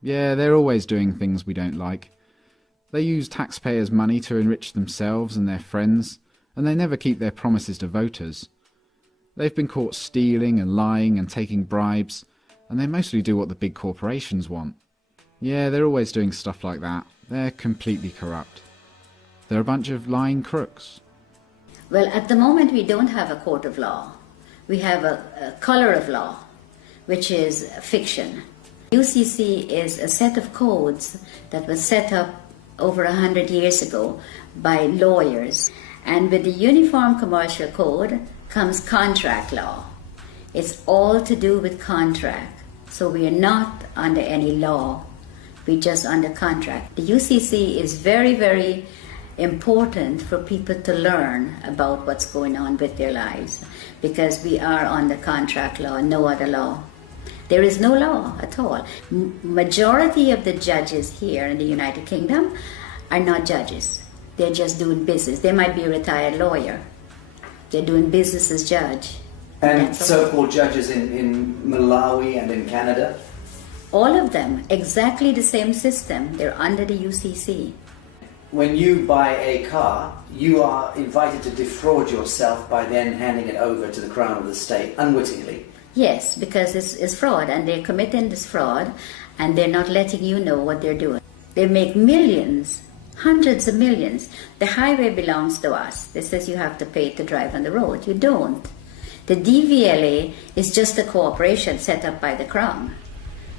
Yeah, they're always doing things we don't like. They use taxpayers' money to enrich themselves and their friends, and they never keep their promises to voters. They've been caught stealing and lying and taking bribes, and they mostly do what the big corporations want. Yeah, they're always doing stuff like that. They're completely corrupt. They're a bunch of lying crooks. Well, at the moment we don't have a court of law. We have a color of law, which is fiction. UCC is a set of codes that was set up over 100 years ago by lawyers. And with the Uniform Commercial Code comes contract law. It's all to do with contract. So we are not under any law. We're just under contract. The UCC is very, very important for people to learn about what's going on with their lives, because we are under contract law, no other law. There is no law at all. Majority of the judges here in the United Kingdom are not judges. They're just doing business. They might be a retired lawyer. They're doing business as judge. And so-called judges in Malawi and in Canada? All of them, exactly the same system. They're under the UCC. When you buy a car, you are invited to defraud yourself by then handing it over to the Crown of the state, unwittingly. Yes, because it's fraud, and they're committing this fraud, and they're not letting you know what they're doing. They make millions, hundreds of millions. The highway belongs to us. They says you have to pay to drive on the road. You don't. The DVLA is just a corporation set up by the Crown.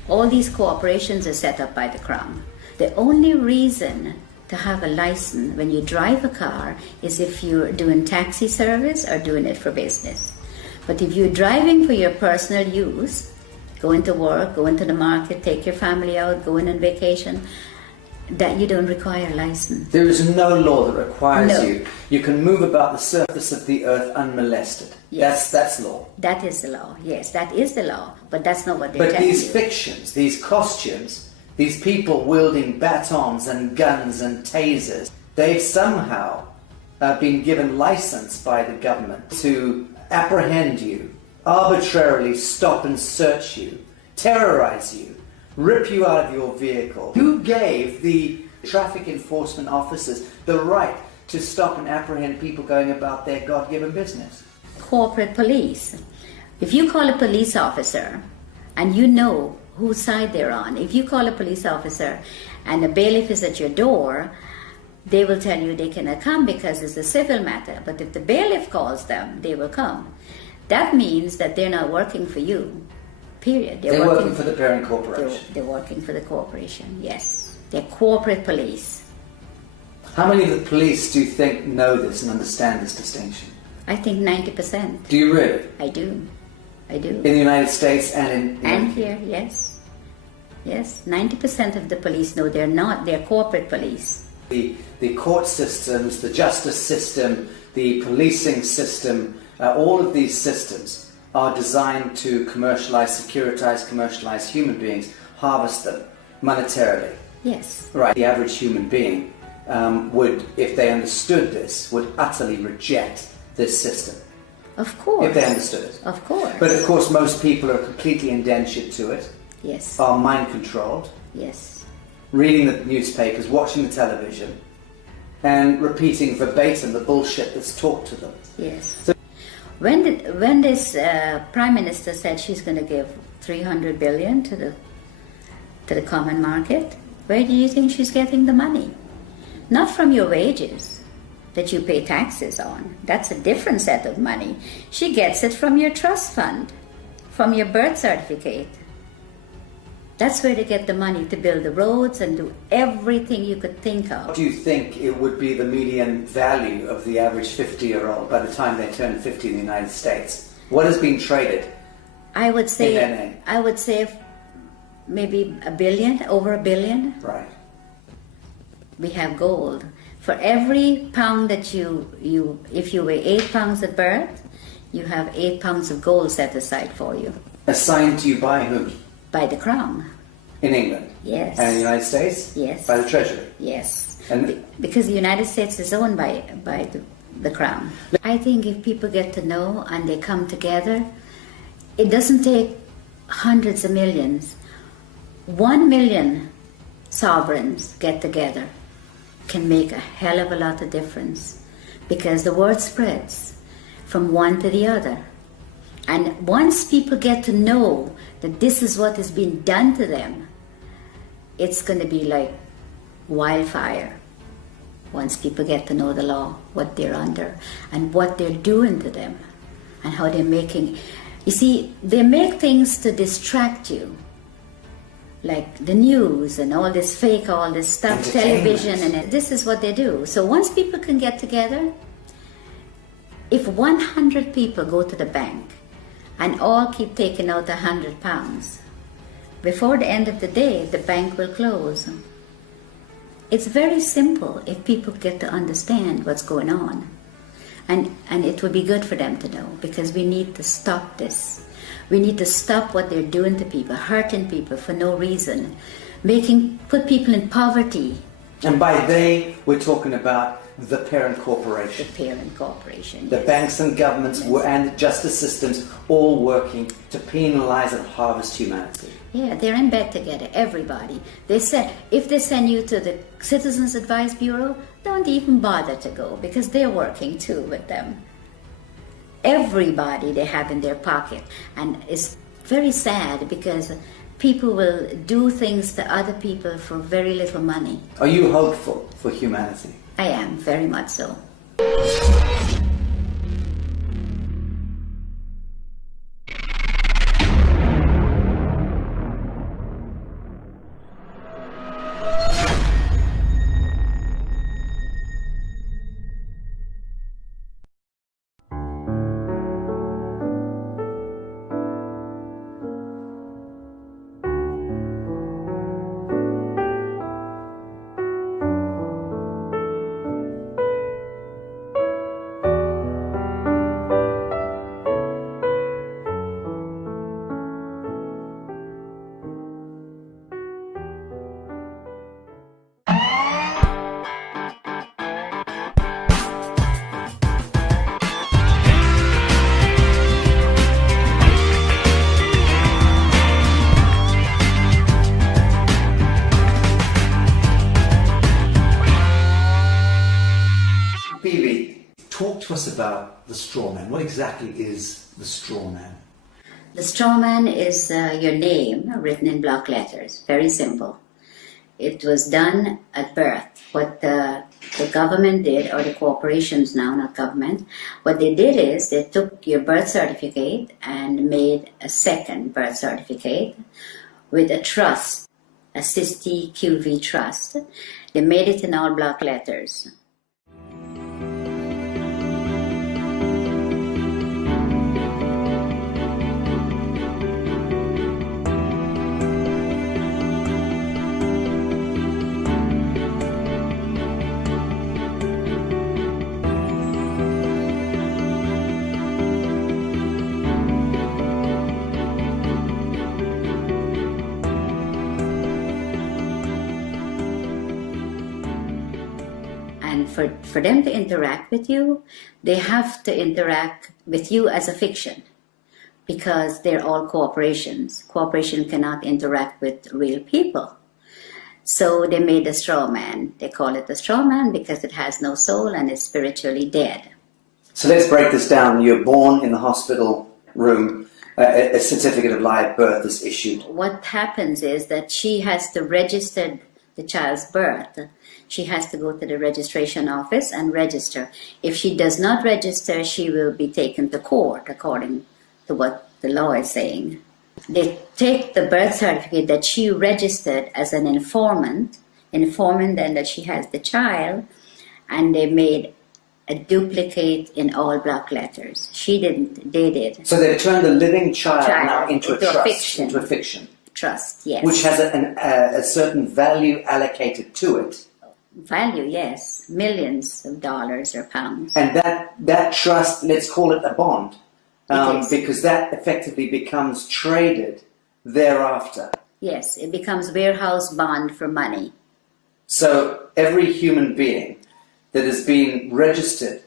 All these corporations are set up by the Crown. The only reason to have a license when you drive a car is if you're doing taxi service or doing it for business. But if you're driving for your personal use, going to work, going to the market, take your family out, going on vacation, that you don't require a license. There is no law that requires No. you. You can move about the surface of the earth unmolested. Yes. That's law. That is the law. Yes, that is the law. But that's not what they're But telling these you. fictions, these costumes, these people wielding batons and guns and tasers, they've somehow been given license by the government to apprehend you, arbitrarily stop and search you, terrorize you, rip you out of your vehicle. Who gave the traffic enforcement officers the right to stop and apprehend people going about their God-given business? Corporate police. If you call a police officer and you know whose side they're on, if you call a police officer and the bailiff is at your door, they will tell you they cannot come because it's a civil matter. But if the bailiff calls them, they will come. That means that they're not working for you, period. They're working for the parent corporation. They're working for the corporation, yes. They're corporate police. How many of the police do you think know this and understand this distinction? I think 90%. Do you really? I do. In the United States and in... And here, yes. Yes, 90% of the police know they're not. They're corporate police. The court systems, the justice system, the policing system, all of these systems are designed to commercialize human beings, harvest them monetarily. Yes. Right. The average human being would, if they understood this, would utterly reject this system. Of course. If they understood it. Of course. But of course most people are completely indentured to it. Yes. Are mind controlled. Yes. Reading the newspapers, watching the television, and repeating verbatim the bullshit that's taught to them. Yes. So, when this Prime Minister said she's going to give 300 billion to the common market, where do you think she's getting the money? Not from your wages that you pay taxes on. That's a different set of money. She gets it from your trust fund, from your birth certificate. That's where they get the money to build the roads and do everything you could think of. Do you think it would be the median value of the average 50-year-old by the time they turn 50 in the United States? What is being traded? I would say, in their name? I would say maybe $1 billion, over $1 billion. Right. We have gold. For every pound that if you weigh 8 pounds at birth, you have 8 pounds of gold set aside for you. Assigned to you by whom? By the Crown. In England? Yes. And in the United States? Yes. By the Treasury? Yes. And because the United States is owned by the Crown. I think if people get to know and they come together, it doesn't take hundreds of millions. 1 million sovereigns get together can make a hell of a lot of difference, because the word spreads from one to the other. And once people get to know that this is what is being done to them, it's going to be like wildfire. Once people get to know the law, what they're under, and what they're doing to them, and how they're making... You see, they make things to distract you, like the news and all this fake, all this stuff, television, and this is what they do. So once people can get together, if 100 people go to the bank and all keep taking out £100, before the end of the day, the bank will close. It's very simple if people get to understand what's going on. And it would be good for them to know, because we need to stop this. We need to stop what they're doing to people, hurting people for no reason, put people in poverty. And by they, we're talking about the parent corporation. The parent corporation, The yes. banks and governments and justice systems all working to penalize and harvest humanity. Yeah, they're in bed together, everybody. They said, if they send you to the Citizens Advice Bureau, don't even bother to go, because they're working too with them. Everybody they have in their pocket. And it's very sad, because people will do things to other people for very little money. Are you hopeful for humanity? I am, very much so. Talk to us about the straw man. What exactly is the straw man? The straw man is your name written in block letters. Very simple. It was done at birth. What the government did, or the corporations now, not government, what they did is they took your birth certificate and made a second birth certificate with a trust, a SeCReTS trust. They made it in all block letters. For them to interact with you, they have to interact with you as a fiction, because they're all corporations. Corporation cannot interact with real people. So they made a straw man. They call it a straw man because it has no soul and is spiritually dead. So let's break this down. You're born in the hospital room. A certificate of live birth is issued. What happens is that she has to register the child's birth. She has to go to the registration office and register. If she does not register, she will be taken to court, according to what the law is saying. They take the birth certificate that she registered as an informant then that she has the child, and they made a duplicate in all block letters. She didn't, they did. So they've turned a living child now into a trust, fiction. into a fiction. Trust, yes. Which has a certain value allocated to it. Value, yes. Millions of dollars or pounds. And that trust, let's call it a bond, because that effectively becomes traded thereafter. Yes, it becomes warehouse bond for money. So every human being that is being registered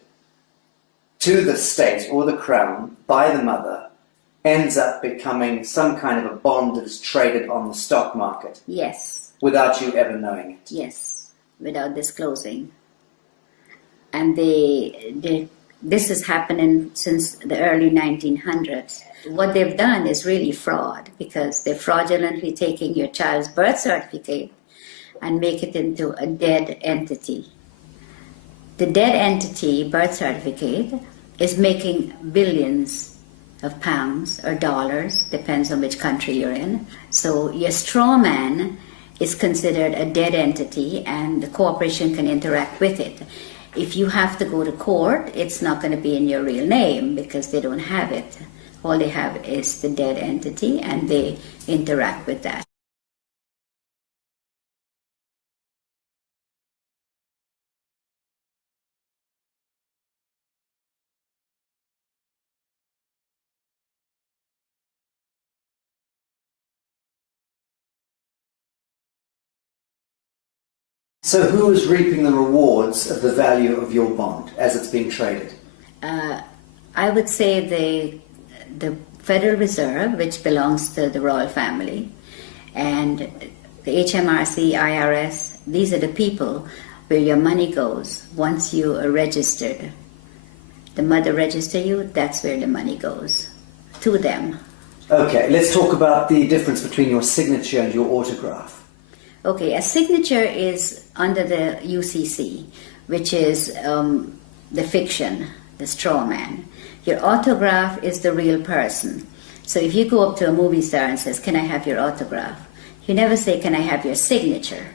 to the state or the crown by the mother ends up becoming some kind of a bond that is traded on the stock market. Yes. Without you ever knowing it. Yes, without disclosing. And this is happening since the early 1900s. What they've done is really fraud, because they're fraudulently taking your child's birth certificate and make it into a dead entity. The dead entity birth certificate is making billions of pounds or dollars, depends on which country you're in. So your straw man is considered a dead entity, and the corporation can interact with it. If you have to go to court, it's not going to be in your real name because they don't have it. All they have is the dead entity, and they interact with that. So who is reaping the rewards of the value of your bond as it's being traded? I would say the Federal Reserve, which belongs to the royal family, and the HMRC, IRS, these are the people where your money goes once you are registered. The mother register you, that's where the money goes, to them. Okay, let's talk about the difference between your signature and your autograph. Okay, a signature is under the UCC, which is the fiction, the straw man. Your autograph is the real person. So if you go up to a movie star and says, "Can I have your autograph?" You never say, "Can I have your signature?"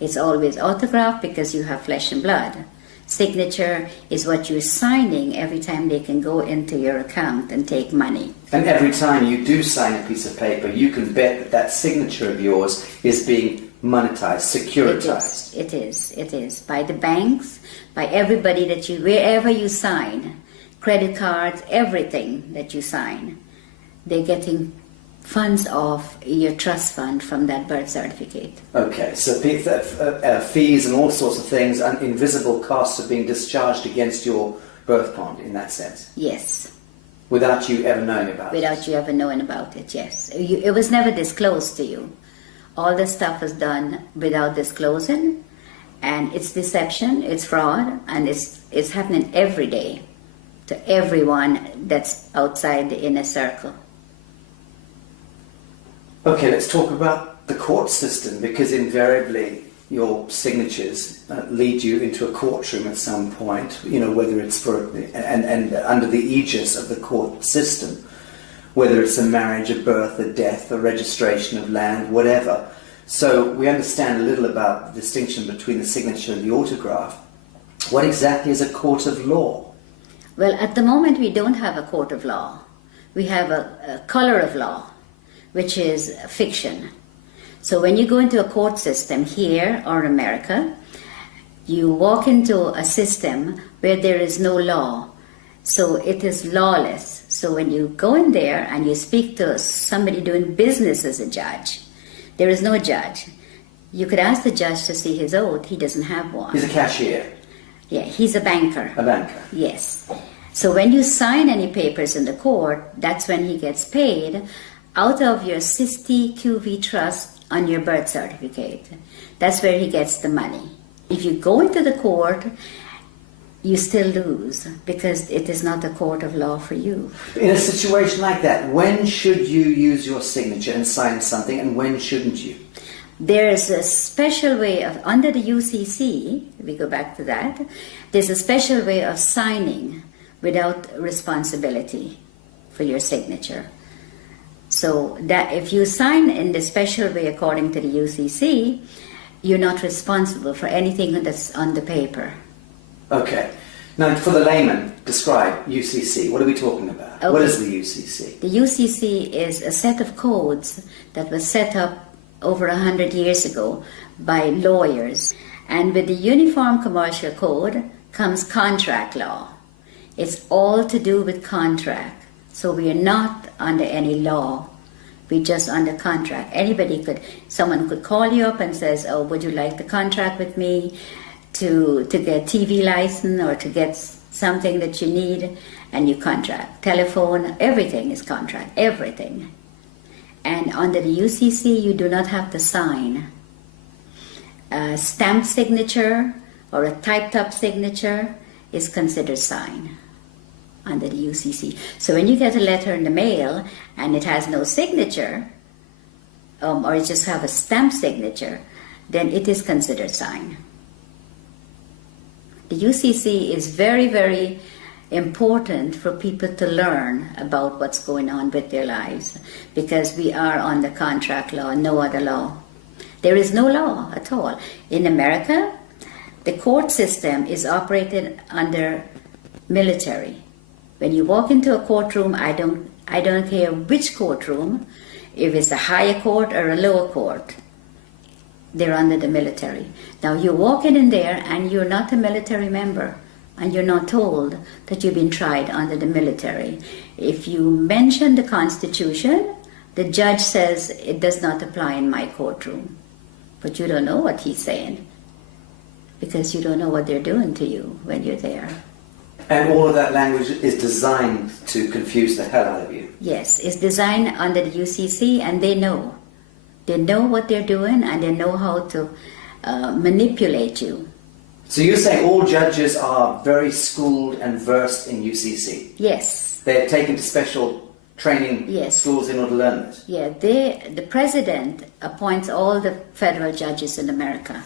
It's always autograph because you have flesh and blood. Signature is what you're signing every time they can go into your account and take money. And every time you do sign a piece of paper, you can bet that that signature of yours is being monetized, securitized. It is. By the banks, by everybody that you, wherever you sign, credit cards, everything that you sign, they're getting funds off your trust fund from that birth certificate. Okay, so fees and all sorts of things, and invisible costs are being discharged against your birth bond in that sense? Yes. Without you ever knowing about it? Without you ever knowing about it, yes. It was never disclosed to you. All this stuff was done without disclosing, and it's deception, it's fraud, and it's happening every day to everyone that's outside the inner circle. Okay, let's talk about the court system, because invariably your signatures lead you into a courtroom at some point, you know, whether it's for, and under the aegis of the court system, whether it's a marriage, a birth, a death, a registration of land, whatever. So we understand a little about the distinction between the signature and the autograph. What exactly is a court of law? Well, at the moment we don't have a court of law. We have a color of law, which is fiction. So when you go into a court system here or America, you walk into a system where there is no law. So it is lawless. So when you go in there and you speak to somebody doing business as a judge, there is no judge. You could ask the judge to see his oath. He doesn't have one. He's a cashier. Yeah, he's a banker. A banker. Yes. So when you sign any papers in the court, that's when he gets paid out of your 60 QV trust on your birth certificate. That's where he gets the money. If you go into the court, you still lose because it is not a court of law for you. In a situation like that, when should you use your signature and sign something, and when shouldn't you? There is a special way of, under the UCC, we go back to that, there's a special way of signing without responsibility for your signature. So that if you sign in the special way according to the UCC, you're not responsible for anything that's on the paper. Okay. Now, for the layman, describe UCC. What are we talking about? Okay. What is the UCC? The UCC is a set of codes that was set up over 100 years ago by lawyers. And with the Uniform Commercial Code comes contract law. It's all to do with contract. So we are not under any law. We're just under contract. Someone could call you up and says, "Oh, would you like to contract with me to get TV license or to get something that you need, and you contract. Telephone, everything is contract, everything. And under the UCC, you do not have to sign a stamp signature or a typed up signature is considered sign under the UCC. So when you get a letter in the mail and it has no signature, or it just have a stamp signature, then it is considered sign. The UCC is very, very important for people to learn about what's going on with their lives, because we are under contract law, no other law. There is no law at all. In America, the court system is operated under military. When you walk into a courtroom, I don't care which courtroom, if it's a higher court or a lower court, they're under the military. Now you walk in there and you're not a military member, and you're not told that you've been tried under the military. If you mention the Constitution, the judge says it does not apply in my courtroom. But you don't know what he's saying, because you don't know what they're doing to you when you're there. And all of that language is designed to confuse the hell out of you. Yes, it's designed under the UCC, and they know. They know what they're doing, and they know how to manipulate you. So you're saying all judges are very schooled and versed in UCC? Yes. They're taken to special training schools in order to learn this? Yeah, the president appoints all the federal judges in America.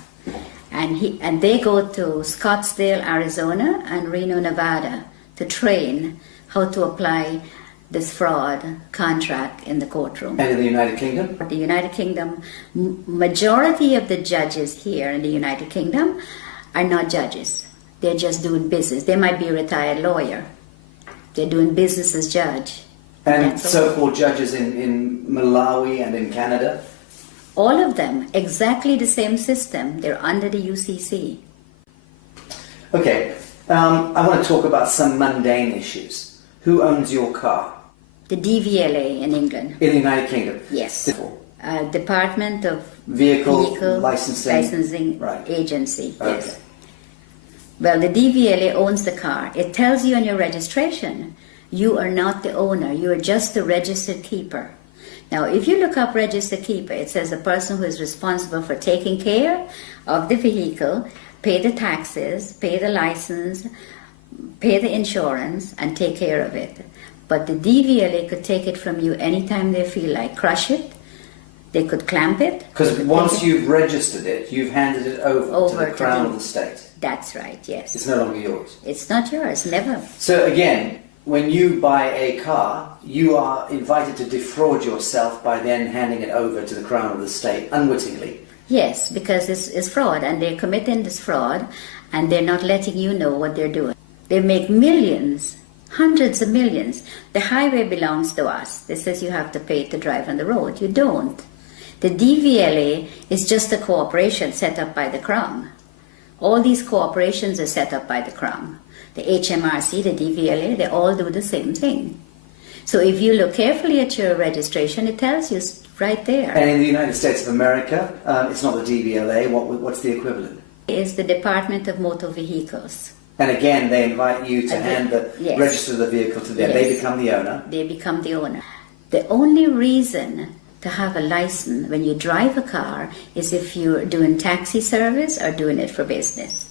And they go to Scottsdale, Arizona and Reno, Nevada to train how to apply this fraud contract in the courtroom. And in the United Kingdom? The United Kingdom, majority of the judges here in the United Kingdom are not judges. They're just doing business. They might be a retired lawyer. They're doing business as judge. And so-called judges in Malawi and in Canada? All of them, exactly the same system. They're under the UCC. Okay, I want to talk about some mundane issues. Who owns your car? The DVLA in England. In the United Kingdom? Yes. Department of Vehicle Licensing right. Agency. Okay. Yes. Well, the DVLA owns the car. It tells you on your registration, you are not the owner. You are just the registered keeper. Now, if you look up registered keeper, it says the person who is responsible for taking care of the vehicle, pay the taxes, pay the license, pay the insurance, and take care of it. But the DVLA could take it from you anytime they feel like. Crush it. They could clamp it. Because once you've registered it, you've handed it over to the Crown of the state. That's right, yes. It's no longer yours. It's not yours, never. So again, when you buy a car, you are invited to defraud yourself by then handing it over to the Crown of the state, unwittingly. Yes, because it's fraud, and they're committing this fraud, and they're not letting you know what they're doing. They make millions, hundreds of millions. The highway belongs to us. They says you have to pay to drive on the road. You don't. The DVLA is just a corporation set up by the Crown. All these corporations are set up by the Crown. The HMRC, the DVLA, they all do the same thing. So if you look carefully at your registration, it tells you right there. And in the United States of America, it's not the DVLA. What's the equivalent? It's the Department of Motor Vehicles. And again, they invite you to register the vehicle to them. Yes. They become the owner. They become the owner. The only reason to have a license when you drive a car is if you're doing taxi service or doing it for business.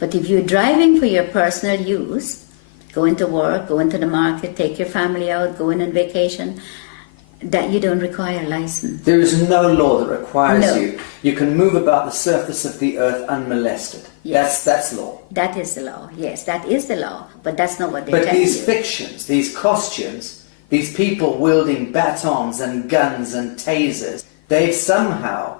But if you're driving for your personal use, going to work, going to the market, take your family out, going on vacation, that you don't require a license. There is no law that requires No. you. You can move about the surface of the earth unmolested. Yes. That's law. That is the law. Yes, that is the law. But that's not what they tell But these you. fictions, these costumes, these people wielding batons and guns and tasers, they've somehow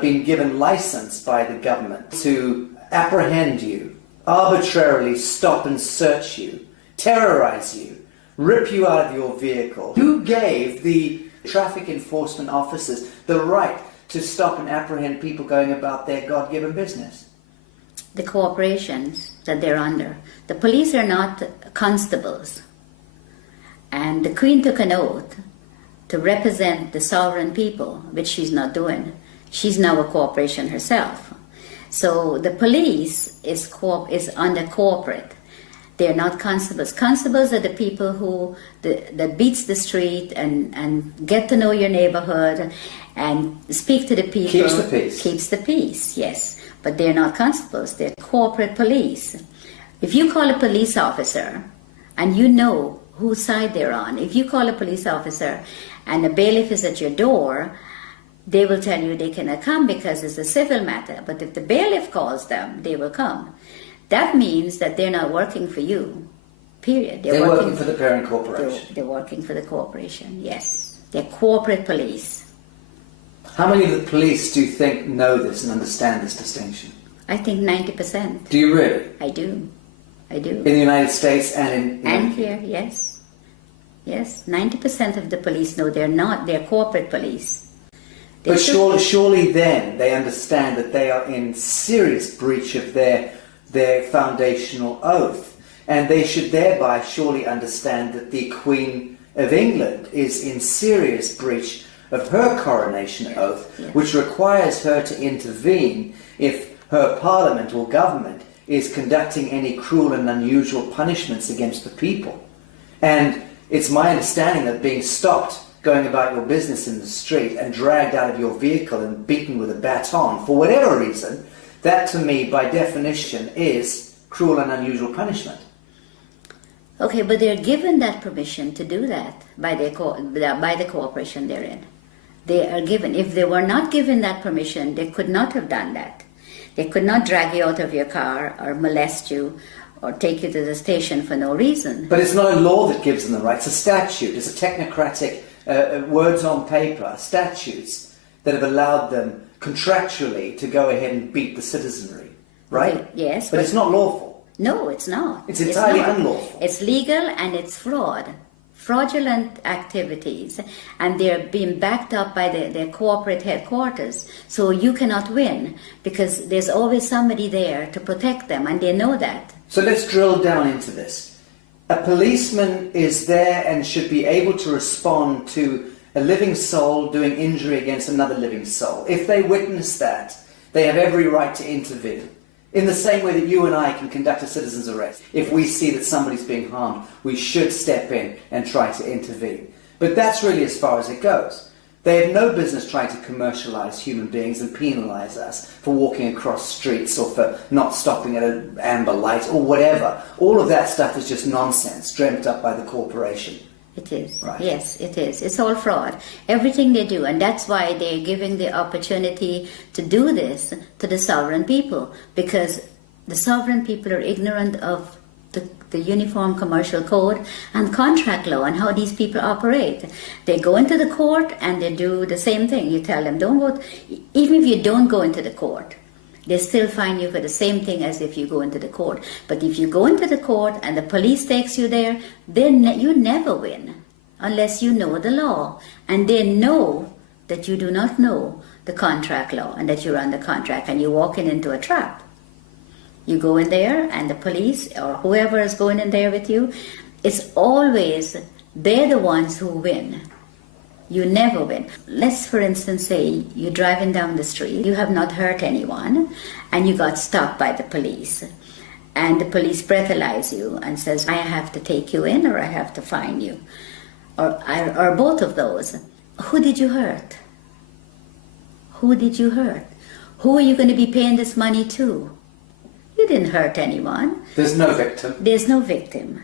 been given license by the government to apprehend you, arbitrarily stop and search you, terrorize you, rip you out of your vehicle. Who gave the traffic enforcement officers the right to stop and apprehend people going about their God-given business? The corporations that they're under. The police are not constables. And the Queen took an oath to represent the sovereign people, which she's not doing. She's now a corporation herself. So the police is under corporate. They're not constables. Constables are the people who that beats the street and get to know your neighborhood and speak to the people. Keeps the peace. Keeps the peace, yes. But they're not constables. They're corporate police. If you call a police officer and you know whose side they're on, if you call a police officer and a bailiff is at your door, they will tell you they cannot come because it's a civil matter. But if the bailiff calls them, they will come. That means that they're not working for you, period. They're working for the parent corporation. They're working for the corporation, yes. They're corporate police. How many of the police do you think know this and understand this distinction? I think 90%. Do you really? I do. In the United States and in... And here, yes. Yes, 90% of the police know they're corporate police. But surely then they understand that they are in serious breach of their foundational oath. And they should thereby surely understand that the Queen of England is in serious breach of her coronation oath, which requires her to intervene if her parliament or government is conducting any cruel and unusual punishments against the people. And it's my understanding that being stopped going about your business in the street and dragged out of your vehicle and beaten with a baton for whatever reason, that to me by definition is cruel and unusual punishment. Okay, but they're given that permission to do that by the corporation they're in. They are given. If they were not given that permission, they could not have done that. They could not drag you out of your car or molest you or take you to the station for no reason. But it's not a law that gives them the right. It's a statute. It's a technocratic words on paper, statutes that have allowed them contractually to go ahead and beat the citizenry, right? Okay, yes. But it's not lawful. No, it's not. It's entirely not. unlawful. It's legal and it's fraudulent activities, and they're being backed up by their corporate headquarters. So you cannot win because there's always somebody there to protect them, and they know that. So let's drill down into this. A policeman is there and should be able to respond to a living soul doing injury against another living soul. If they witness that, they have every right to intervene. In the same way that you and I can conduct a citizen's arrest. If we see that somebody's being harmed, we should step in and try to intervene. But that's really as far as it goes. They have no business trying to commercialize human beings and penalize us for walking across streets or for not stopping at an amber light or whatever. All of that stuff is just nonsense, dreamt up by the corporation. It is. Right. Yes, it is. It's all fraud. Everything they do. And that's why they're giving the opportunity to do this to the sovereign people. Because the sovereign people are ignorant of the Uniform Commercial Code and contract law and how these people operate. They go into the court and they do the same thing. You tell them, don't go. Even if you don't go into the court, they still fine you for the same thing as if you go into the court. But if you go into the court and the police takes you there, then you never win unless you know the law. And they know that you do not know the contract law and that you're under contract and you're walking into a trap. You go in there and the police or whoever is going in there with you, it's always they're the ones who win. You never win. Let's, for instance, say you're driving down the street, you have not hurt anyone, and you got stopped by the police. And the police breathalyze you and says, I have to take you in or I have to fine you. Or both of those. Who did you hurt? Who did you hurt? Who are you going to be paying this money to? You didn't hurt anyone. There's no victim. There's no victim.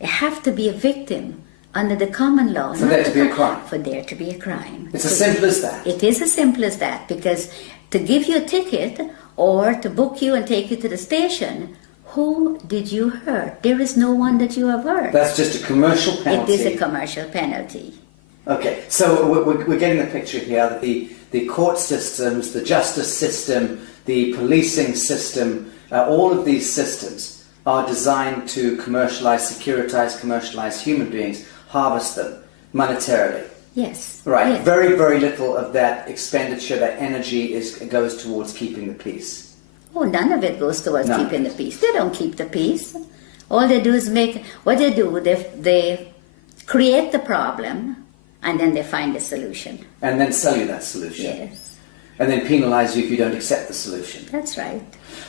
You have to be a victim under the common law. For there to be a crime. For there to be a crime. It's as simple as that. It is as simple as that, because to give you a ticket or to book you and take you to the station, who did you hurt? There is no one that you have hurt. That's just a commercial penalty. It is a commercial penalty. Okay, so we're getting the picture here that the court systems, the justice system, the policing system, all of these systems are designed to commercialize human beings, harvest them monetarily. Yes. Right. Yes. Very, very little of that expenditure, that energy goes towards keeping the peace. Oh, none of it goes towards keeping the peace. They don't keep the peace. All they do is they create the problem and then they find a solution. And then sell you that solution. Yes. and then penalize you if you don't accept the solution. That's right.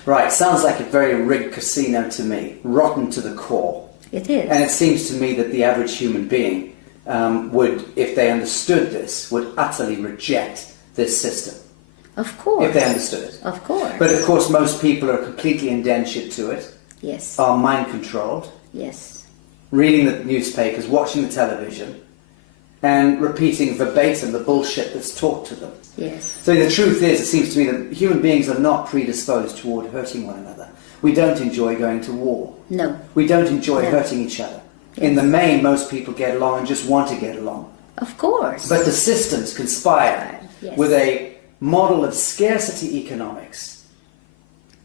Right, sounds like a very rigged casino to me, rotten to the core. It is. And it seems to me that the average human being would, if they understood this, would utterly reject this system. Of course. If they understood it. Of course. But of course most people are completely indentured to it, Yes. are mind controlled, Yes. reading the newspapers, watching the television, and repeating verbatim the bullshit that's taught to them. Yes. So the truth is, it seems to me that human beings are not predisposed toward hurting one another. We don't enjoy going to war. No. We don't enjoy No. hurting each other. Yes. In the main, most people get along and just want to get along. Of course. But the systems conspire Yes. with a model of scarcity economics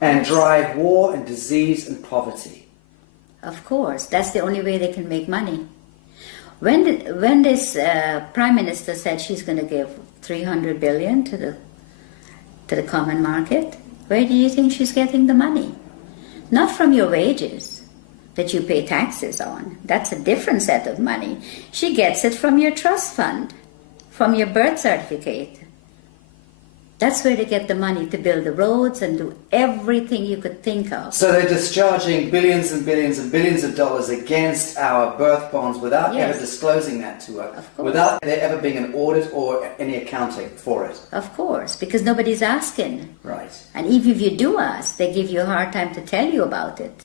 and drive war and disease and poverty. Of course. That's the only way they can make money. When this Prime Minister said she's going to give 300 billion to the common market, where do you think she's getting the money? Not from your wages that you pay taxes on. That's a different set of money. She gets it from your trust fund, from your birth certificate. That's where they get the money to build the roads and do everything you could think of. So they're discharging billions and billions and billions of dollars against our birth bonds without Yes. ever disclosing that to us, Of course. without there ever being an audit or any accounting for it. Of course, because nobody's asking. Right. And even if you do ask, they give you a hard time to tell you about it.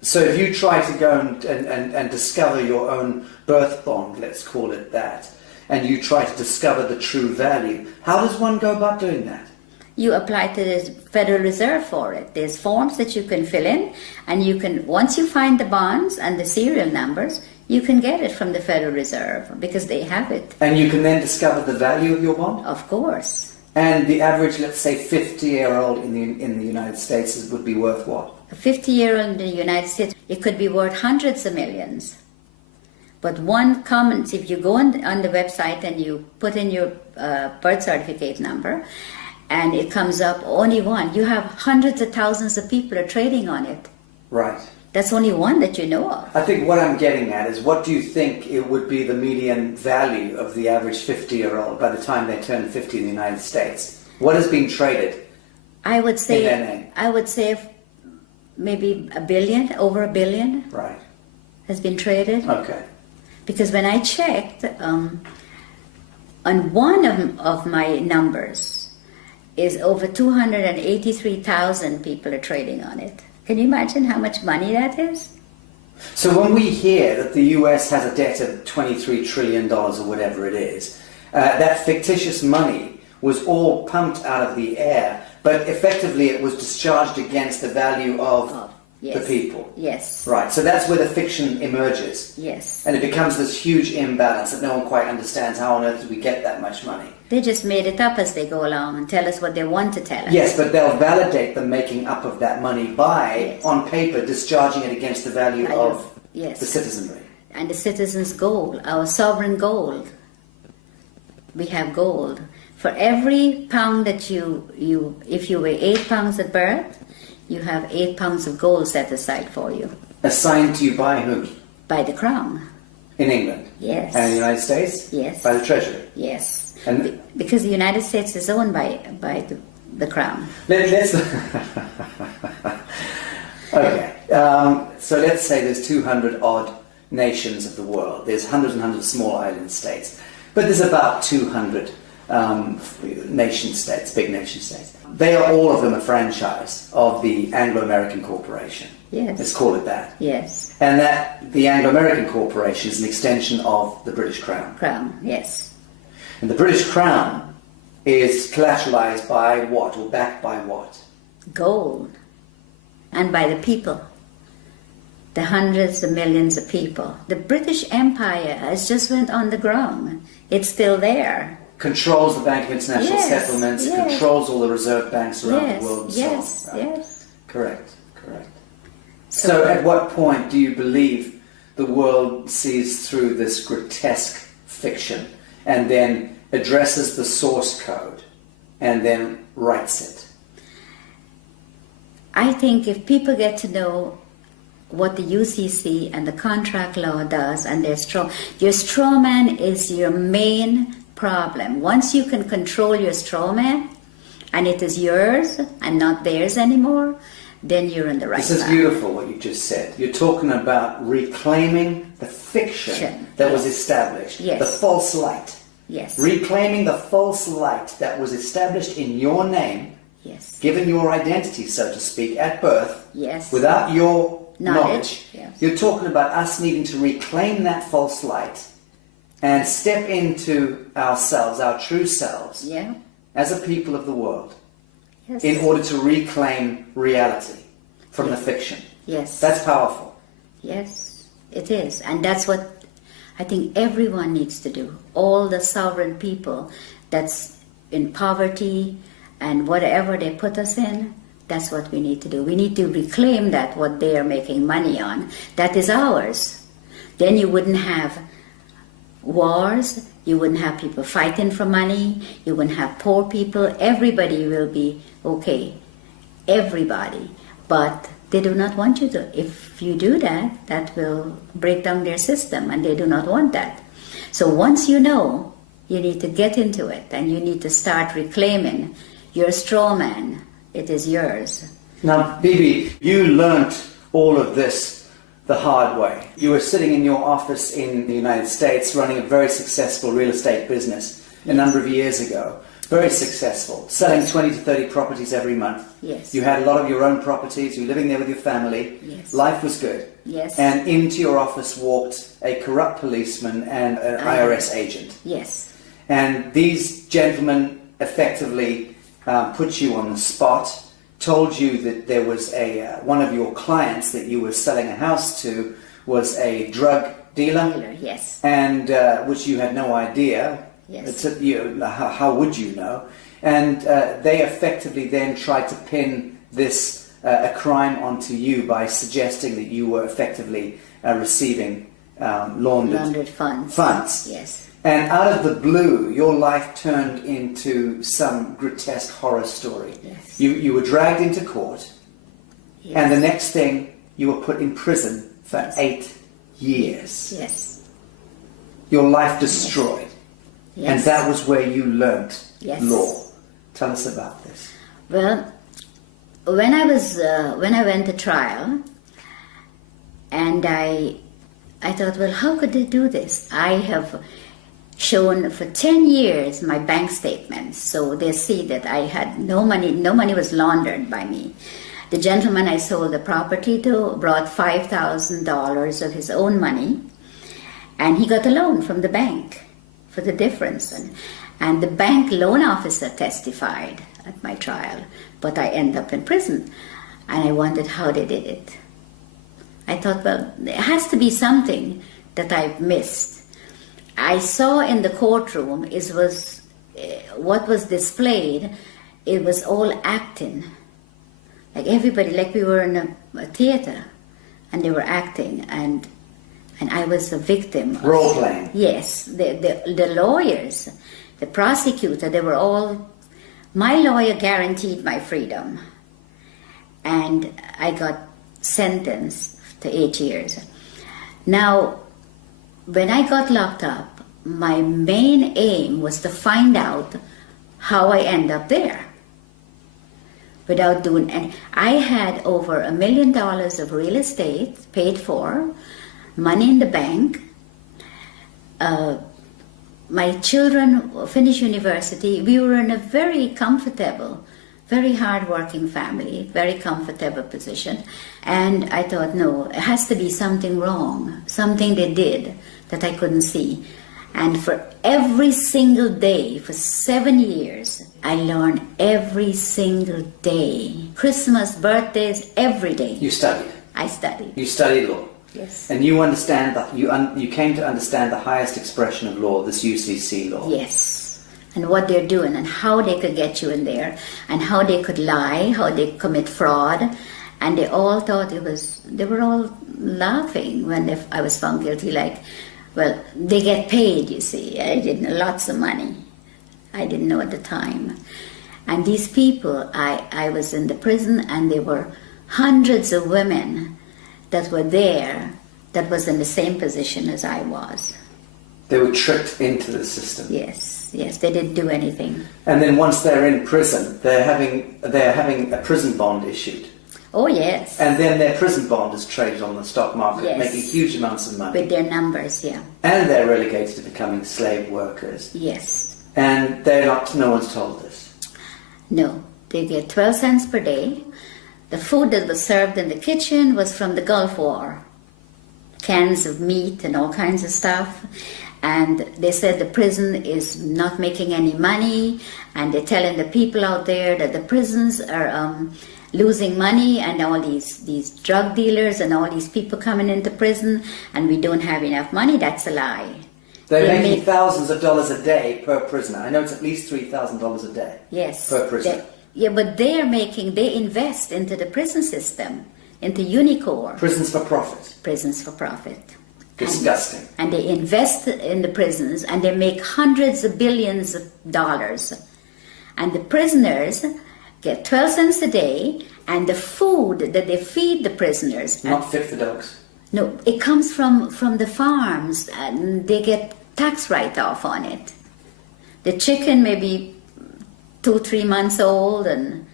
So if you try to go and discover your own birth bond, let's call it that, and you try to discover the true value, how does one go about doing that? You apply to the Federal Reserve for it. There's forms that you can fill in, and you can, once you find the bonds and the serial numbers, you can get it from the Federal Reserve because they have it. And you can then discover the value of your bond? Of course. And the average, let's say, 50-year-old in the United States would be worth what? A 50-year-old in the United States, it could be worth hundreds of millions. But one comment, if you go on the website and you put in your birth certificate number, and it comes up only one, you have hundreds of thousands of people are trading on it. Right. That's only one that you know of. I think what I'm getting at is, what do you think it would be the median value of the average 50-year-old by the time they turn 50 in the United States? What is being traded? I would say, in their name? I would say maybe $1 billion, over $1 billion Right. has been traded. Okay. Because when I checked, on one of my numbers is over 283,000 people are trading on it. Can you imagine how much money that is? So when we hear that the US has a debt of $23 trillion or whatever it is, that fictitious money was all pumped out of the air, but effectively it was discharged against the value of Yes. the people. Yes. Right, so that's where the fiction emerges. Yes. And it becomes this huge imbalance that no one quite understands. How on earth did we get that much money? They just made it up as they go along and tell us what they want to tell us. Yes, but they'll validate the making up of that money by, Yes. on paper, discharging it against the value of Yes. the citizenry. And the citizens' gold, our sovereign gold. We have gold. For every pound that if you weigh 8 pounds at birth, you have 8 pounds of gold set aside for you. Assigned to you by whom? By the Crown. In England? Yes. And in the United States? Yes. By the Treasury? Yes. And Because the United States is owned by the Crown. let's okay. So let's say there's 200 odd nations of the world. There's hundreds and hundreds of small island states, but there's about 200 nation states, big nation states. They are all of them a franchise of the Anglo-American Corporation. Yes. Let's call it that. Yes. And that the Anglo-American Corporation is an extension of the British Crown. Crown, yes. And the British Crown is collateralized by what, or backed by what? Gold. And by the people. The hundreds of millions of people. The British Empire has just went on the ground. It's still there. Controls the Bank of International Yes, Settlements, yes. controls all the reserve banks around Yes, the world and yes, so on. Right? yes. Correct, correct. So at what point do you believe the world sees through this grotesque fiction and then addresses the source code and then writes it? I think if people get to know what the UCC and the contract law does, and your straw man is your main problem. Once you can control your straw man, and it is yours and not theirs anymore, then you're in the right path. This is beautiful what you just said. You're talking about reclaiming the fiction that was established, the false light. Yes. Reclaiming the false light that was established in your name, given your identity, so to speak, at birth, without your knowledge. You're talking about us needing to reclaim that false light and step into ourselves, our true selves, as a people of the world, in order to reclaim reality from the fiction. Yes. That's powerful. Yes, it is. And that's what I think everyone needs to do. All the sovereign people that's in poverty and whatever they put us in, that's what we need to do. We need to reclaim that, what they are making money on. That is ours. Then you wouldn't have wars, you wouldn't have people fighting for money, you wouldn't have poor people. Everybody will be okay. Everybody. But they do not want you to. If you do that, that will break down their system, and they do not want that. So once you know, you need to get into it, and you need to start reclaiming your straw man. It is yours. Now, Bibi, you learnt all of this the hard way. You were sitting in your office in the United States running a very successful real estate business a number of years ago. Very successful, selling 20 to 30 properties every month. Yes. You had a lot of your own properties, you were living there with your family. Yes. Life was good. Yes. And into your office walked a corrupt policeman and an IRS agent. Yes. And these gentlemen effectively put you on the spot, told you that there was one of your clients that you were selling a house to was a drug dealer. Yes. And which you had no idea. Yes. How would you know? And they effectively then tried to pin this a crime onto you by suggesting that you were effectively receiving laundered funds. Yes. And out of the blue, your life turned into some grotesque horror story. Yes. You were dragged into court, and the next thing, you were put in prison for 8 years. Yes. Your life destroyed. Yes. And that was where you learnt law. Tell us about this. Well, when I went to trial, and I thought, well, how could they do this? I have shown for 10 years my bank statements, so they see that I had no money was laundered by me. The gentleman I sold the property to brought $5,000 of his own money, and he got a loan from the bank for the difference. And the bank loan officer testified at my trial, but I ended up in prison. And I wondered how they did it. I thought, well, there has to be something that I've missed. I saw in the courtroom what was displayed, it was all acting. Like everybody, like we were in a theater, and they were acting, and I was a victim. Role playing. Yes, the lawyers, the prosecutor, they were all. My lawyer guaranteed my freedom, and I got sentenced to 8 years. Now, when I got locked up, my main aim was to find out how I end up there. Without doing any, I had over $1 million of real estate paid for, money in the bank. My children finished university. We were in a very comfortable, very hard-working family, very comfortable position. And I thought, no, it has to be something wrong, something they did that I couldn't see. And for every single day, for 7 years, I learned every single day. Christmas, birthdays, every day. You studied. I studied. You studied law. Yes. And you understand that you came to understand the highest expression of law, this UCC law. Yes. And what they're doing and how they could get you in there and how they could lie, how they commit fraud. And they all thought they were all laughing when I was found guilty, like, well, they get paid, you see. I didn't know, lots of money. I didn't know at the time. And these people, I was in the prison, and there were hundreds of women that were there that was in the same position as I was. They were tricked into the system. Yes, yes, they didn't do anything. And then once they're in prison, they're having a prison bond issued. Oh, yes. And then their prison bond is traded on the stock market, Yes. making huge amounts of money. With their numbers, yeah. And they're relegated to becoming slave workers. Yes. And no one's told this. No, they get 12 cents per day. The food that was served in the kitchen was from the Gulf War. Cans of meat and all kinds of stuff. And they said the prison is not making any money, and they're telling the people out there that the prisons are losing money, and all these drug dealers and all these people coming into prison, and we don't have enough money. That's a lie. They're making thousands of dollars a day per prisoner. I know it's at least $3,000 a day. Yes. Per prisoner. Yeah, but they invest into the prison system, into Unicor. Prisons for profit. Prisons for profit. Disgusting. And they invest in the prisons, and they make hundreds of billions of dollars. And the prisoners get 12 cents a day, and the food that they feed the prisoners... Not fit for dogs. No, it comes from the farms, and they get tax write-off on it. The chicken may be 2-3 months old, and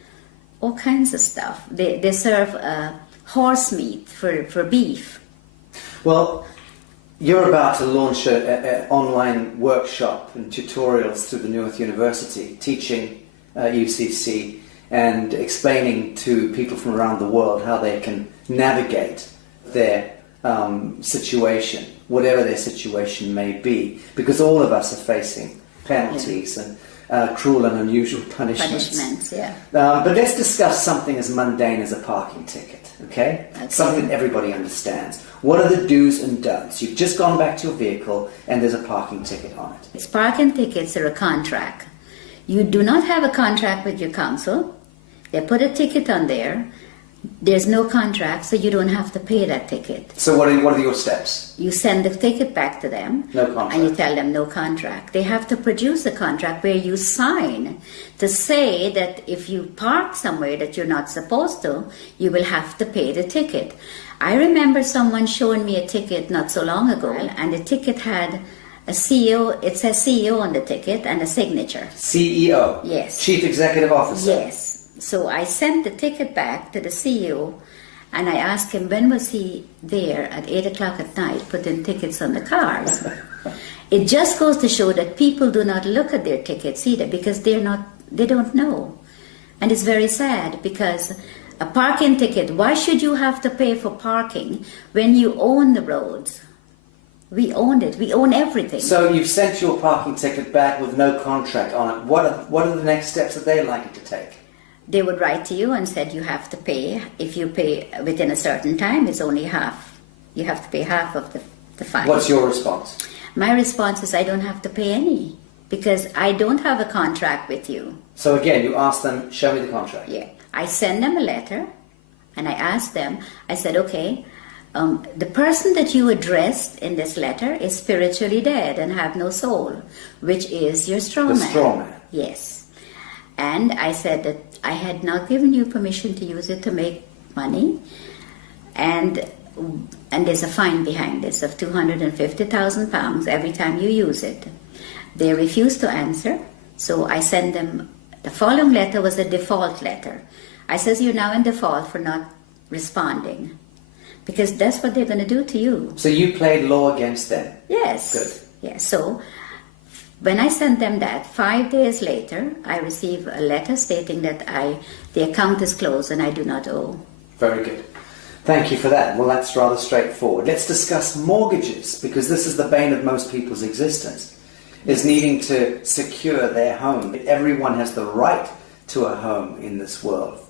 all kinds of stuff. They serve horse meat for beef. Well, you're about to launch an online workshop and tutorials through the Newark University, teaching UCC and explaining to people from around the world how they can navigate their situation, whatever their situation may be, because all of us are facing penalties and cruel and unusual punishments. Punishments, yeah. But let's discuss something as mundane as a parking ticket, okay? Something that everybody understands. What are the do's and don'ts? You've just gone back to your vehicle and there's a parking ticket on it. It's parking tickets are a contract. You do not have a contract with your council. They put a ticket on there. There's no contract, so you don't have to pay that ticket. So what are your steps? You send the ticket back to them. No contract. And you tell them no contract. They have to produce a contract where you sign to say that if you park somewhere that you're not supposed to, you will have to pay the ticket. I remember someone showing me a ticket not so long ago, and the ticket had a CEO, it says CEO on the ticket, and a signature. CEO? Yes. Chief Executive Officer? Yes. So I sent the ticket back to the CEO, and I asked him when was he there at 8 o'clock at night putting tickets on the cars. It just goes to show that people do not look at their tickets either, because they don't know. And it's very sad, because a parking ticket, why should you have to pay for parking when you own the roads? We owned it. We own everything. So you've sent your parking ticket back with no contract on it. What are the next steps that they're likely to take? They would write to you and said you have to pay. If you pay within a certain time, it's only half. You have to pay half of the fine. What's your response? My response is I don't have to pay any, because I don't have a contract with you. So again, you ask them, show me the contract. Yeah. I send them a letter, and I ask them, I said, okay, the person that you addressed in this letter is spiritually dead and have no soul, which is your straw man. The straw man. Yes. And I said that I had not given you permission to use it to make money, and there's a fine behind this of £250,000 every time you use it. They refused to answer, so I sent them, the following letter was a default letter. I says, you're now in default for not responding, because that's what they're going to do to you. So you played law against them? Yes. Good. Yes. So when I sent them that, 5 days later, I received a letter stating that the account is closed and I do not owe. Very good. Thank you for that. Well, that's rather straightforward. Let's discuss mortgages, because this is the bane of most people's existence, is needing to secure their home. Everyone has the right to a home in this world.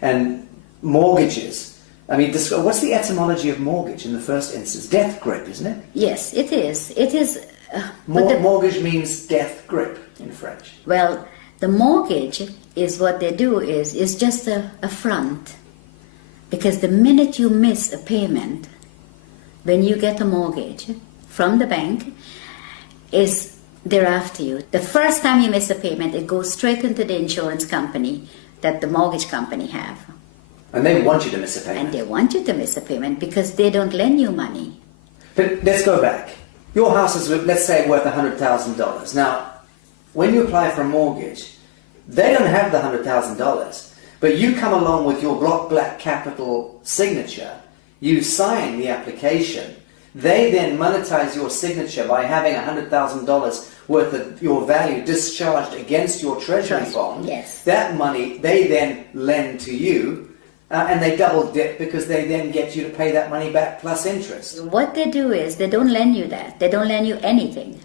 And mortgages, I mean, what's the etymology of mortgage in the first instance? Death grip, isn't it? Yes, it is. It is. Mortgage means death grip in French. Well, the mortgage is what they do is just a front. Because the minute you miss a payment, when you get a mortgage from the bank, they're after you. The first time you miss a payment, it goes straight into the insurance company that the mortgage company have. And they want you to miss a payment. And they want you to miss a payment because they don't lend you money. But let's go back. Your house is, let's say, worth $100,000. Now, when you apply for a mortgage, they don't have the $100,000. But you come along with your block black capital signature, you sign the application, they then monetize your signature by having $100,000 worth of your value discharged against your treasury bond. Yes. That money they then lend to you, and they double dip because they then get you to pay that money back plus interest. What they do is they don't lend you that. They don't lend you anything.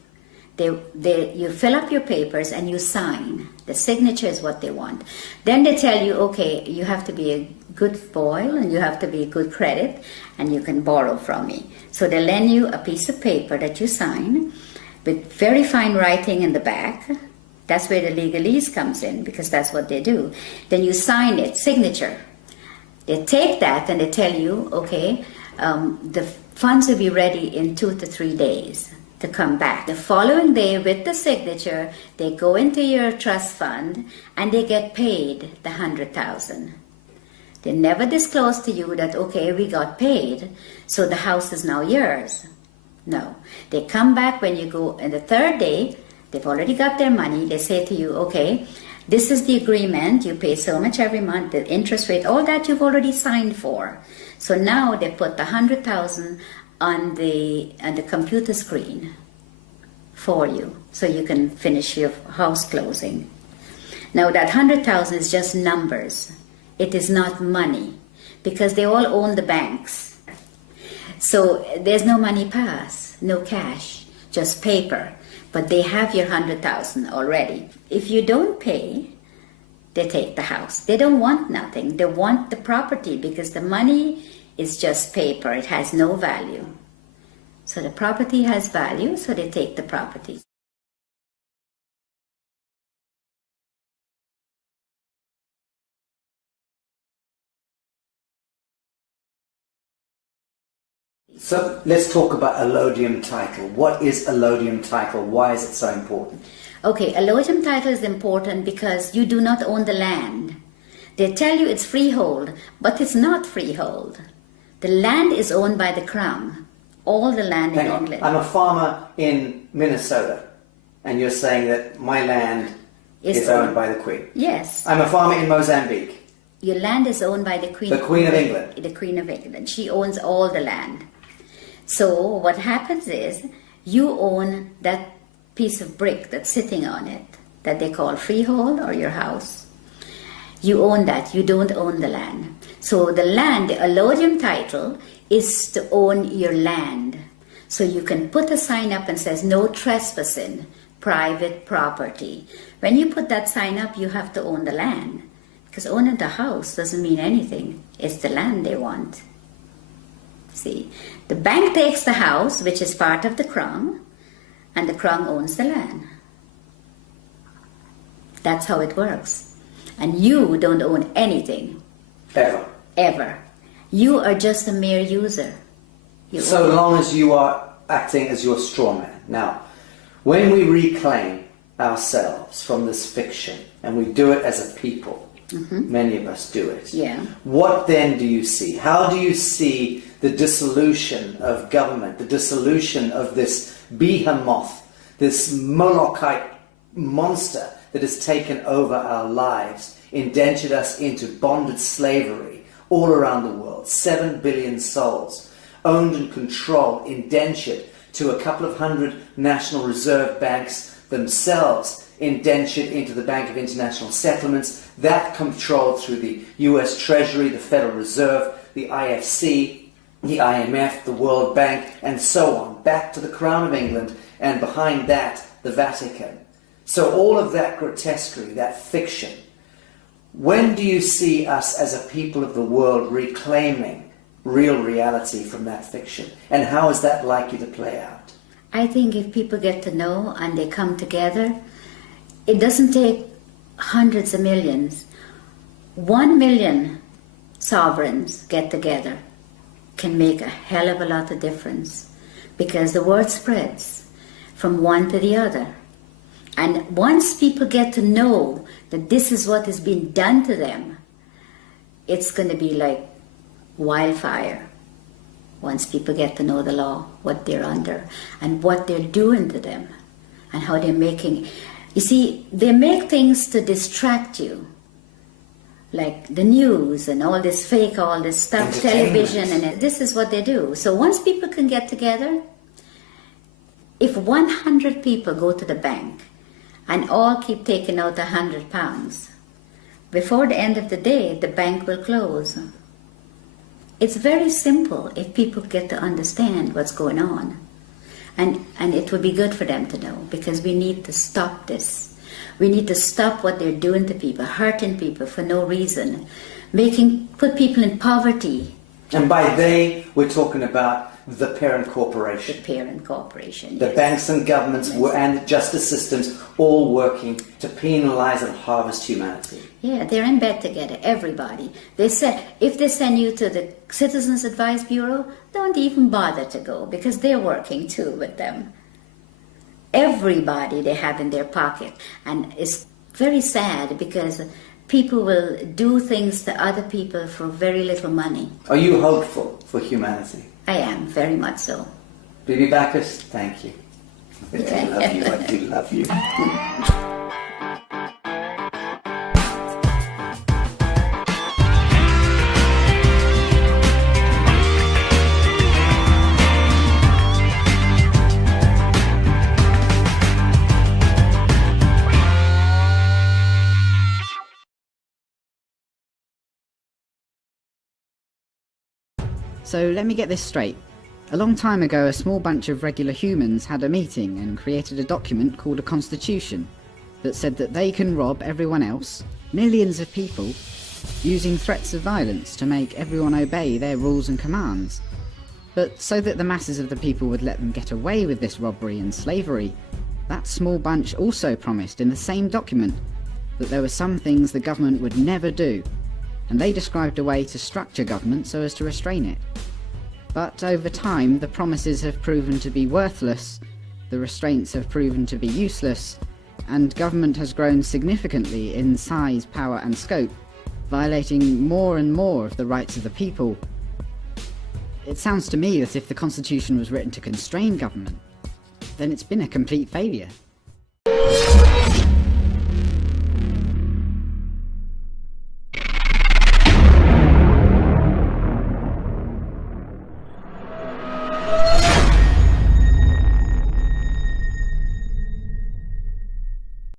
You fill up your papers and you sign. The signature is what they want. Then they tell you, okay, you have to be a good boy and you have to be a good credit and you can borrow from me. So they lend you a piece of paper that you sign with very fine writing in the back. That's where the legalese comes in because that's what they do. Then you sign it, signature. They take that and they tell you, okay, the funds will be ready in 2 to 3 days to come back. The following day with the signature, they go into your trust fund and they get paid the $100,000. They never disclose to you that, okay, we got paid, so the house is now yours. No. They come back when you go in the third day, they've already got their money, they say to you, okay, this is the agreement, you pay so much every month, the interest rate, all that you've already signed for. So now they put the $100,000 on the computer screen for you, so you can finish your house closing. Now that $100,000 is just numbers. It is not money, because they all own the banks. So there's no money pass, no cash, just paper. But they have your $100,000 already. If you don't pay, they take the house. They don't want nothing. They want the property because the money is just paper. It has no value. So the property has value, so they take the property. So let's talk about allodium title. What is allodium title? Why is it so important? Okay, allodium title is important because you do not own the land. They tell you it's freehold, but it's not freehold. The land is owned by the Crown. All the land in England. I'm a farmer in Minnesota, and you're saying that my land is owned by the Queen. Yes. I'm a farmer in Mozambique. Your land is owned by the Queen. The Queen of England. The Queen of England. She owns all the land. So what happens is you own that piece of brick that's sitting on it that they call freehold or your house. You own that. You don't own the land. So the land, the allodium title, is to own your land. So you can put a sign up and says no trespassing, private property. When you put that sign up, you have to own the land. Because owning the house doesn't mean anything. It's the land they want. See, the bank takes the house, which is part of the Crown, and the Crown owns the land. That's how it works. And you don't own anything. Ever. Ever. You are just a mere user. So long as you are acting as your straw man. Now, when we reclaim ourselves from this fiction, and we do it as a people, many of us do it. Yeah. What then do you see? How do you see the dissolution of government, the dissolution of this behemoth, this Molochite monster that has taken over our lives, indentured us into bonded slavery all around the world, 7 billion souls, owned and controlled, indentured to a couple of hundred National Reserve banks themselves, indentured into the Bank of International Settlements, that controlled through the US Treasury, the Federal Reserve, the IFC, the IMF, the World Bank, and so on, back to the Crown of England, and behind that, the Vatican. So all of that grotesquerie, that fiction, when do you see us as a people of the world reclaiming real reality from that fiction? And how is that likely to play out? I think if people get to know and they come together, it doesn't take hundreds of millions. 1 million sovereigns get together can make a hell of a lot of difference because the word spreads from one to the other. And once people get to know that this is what is being done to them, it's going to be like wildfire once people get to know the law, what they're under, and what they're doing to them, and how they're making... You see, they make things to distract you, like the news and all this fake, all this stuff, television, and this is what they do. So once people can get together, if 100 people go to the bank and all keep taking out £100, before the end of the day, the bank will close. It's very simple if people get to understand what's going on. And it would be good for them to know, because we need to stop this. We need to stop what they're doing to people, hurting people for no reason, put people in poverty. And by they, we're talking about the parent corporation. The parent corporation, The yes. banks and governments and justice systems all working to penalise and harvest humanity. Yeah, they're in bed together, everybody. They said, if they send you to the Citizens Advice Bureau, don't even bother to go, because they're working too with them. Everybody they have in their pocket. And it's very sad, because people will do things to other people for very little money. Are you hopeful for humanity? I am, very much so. Bibi Bacchus, thank you. Okay. I love you, I do love you. So let me get this straight. A long time ago, a small bunch of regular humans had a meeting and created a document called a constitution that said that they can rob everyone else, millions of people, using threats of violence to make everyone obey their rules and commands. But so that the masses of the people would let them get away with this robbery and slavery, that small bunch also promised in the same document that there were some things the government would never do, and they described a way to structure government so as to restrain it. But over time, the promises have proven to be worthless, the restraints have proven to be useless, and government has grown significantly in size, power and scope, violating more and more of the rights of the people. It sounds to me as if the Constitution was written to constrain government. Then it's been a complete failure.